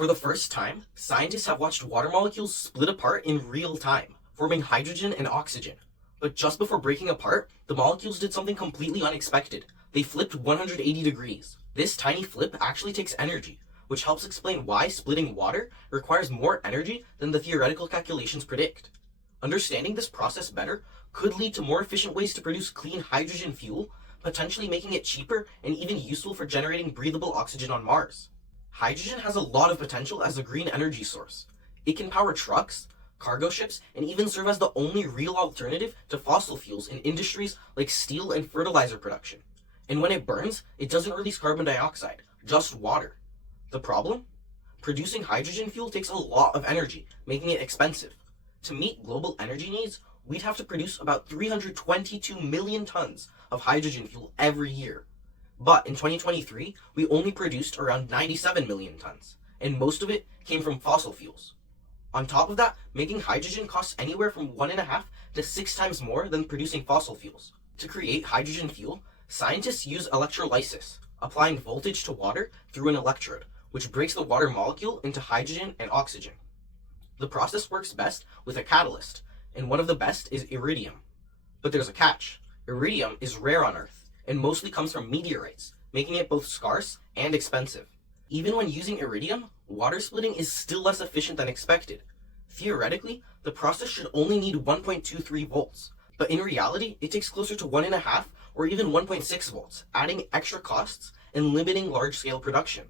For the first time, scientists have watched water molecules split apart in real time, forming hydrogen and oxygen. But just before breaking apart, the molecules did something completely unexpected. They flipped 180 degrees. This tiny flip actually takes energy, which helps explain why splitting water requires more energy than the theoretical calculations predict. Understanding this process better could lead to more efficient ways to produce clean hydrogen fuel, potentially making it cheaper and even useful for generating breathable oxygen on Mars. Hydrogen has a lot of potential as a green energy source. It can power trucks, cargo ships, and even serve as the only real alternative to fossil fuels in industries like steel and fertilizer production. And when it burns, it doesn't release carbon dioxide, just water. The problem? Producing hydrogen fuel takes a lot of energy, making it expensive. To meet global energy needs, we'd have to produce about 322 million tons of hydrogen fuel every year. But in 2023, we only produced around 97 million tons, and most of it came from fossil fuels. On top of that, making hydrogen costs anywhere from 1.5 to 6 times more than producing fossil fuels. To create hydrogen fuel, scientists use electrolysis, applying voltage to water through an electrode, which breaks the water molecule into hydrogen and oxygen. The process works best with a catalyst, and one of the best is iridium. But there's a catch. Iridium is rare on Earth, and mostly comes from meteorites, making it both scarce and expensive. Even when using iridium, water splitting is still less efficient than expected. Theoretically, the process should only need 1.23 volts, but in reality, it takes closer to 1.5 or even 1.6 volts, adding extra costs and limiting large-scale production.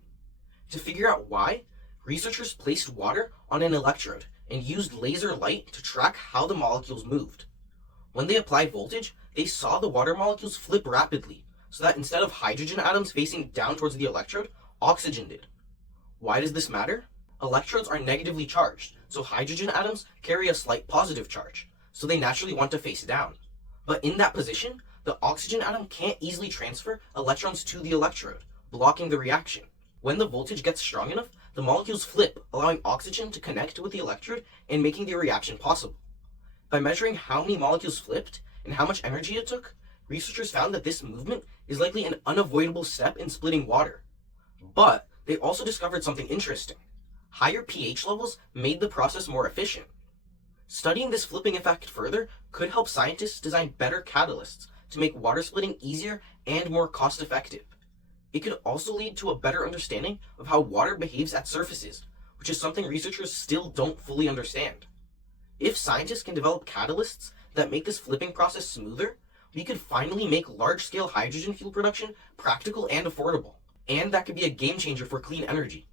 To figure out why, researchers placed water on an electrode and used laser light to track how the molecules moved. When they applied voltage, they saw the water molecules flip rapidly, so that instead of hydrogen atoms facing down towards the electrode, oxygen did. Why does this matter? Electrodes are negatively charged, so hydrogen atoms carry a slight positive charge, so they naturally want to face down. But in that position, the oxygen atom can't easily transfer electrons to the electrode, blocking the reaction. When the voltage gets strong enough, the molecules flip, allowing oxygen to connect with the electrode and making the reaction possible. By measuring how many molecules flipped and how much energy it took, researchers found that this movement is likely an unavoidable step in splitting water. But they also discovered something interesting. Higher pH levels made the process more efficient. Studying this flipping effect further could help scientists design better catalysts to make water splitting easier and more cost-effective. It could also lead to a better understanding of how water behaves at surfaces, which is something researchers still don't fully understand. If scientists can develop catalysts that make this flipping process smoother, we could finally make large-scale hydrogen fuel production practical and affordable. And that could be a game changer for clean energy.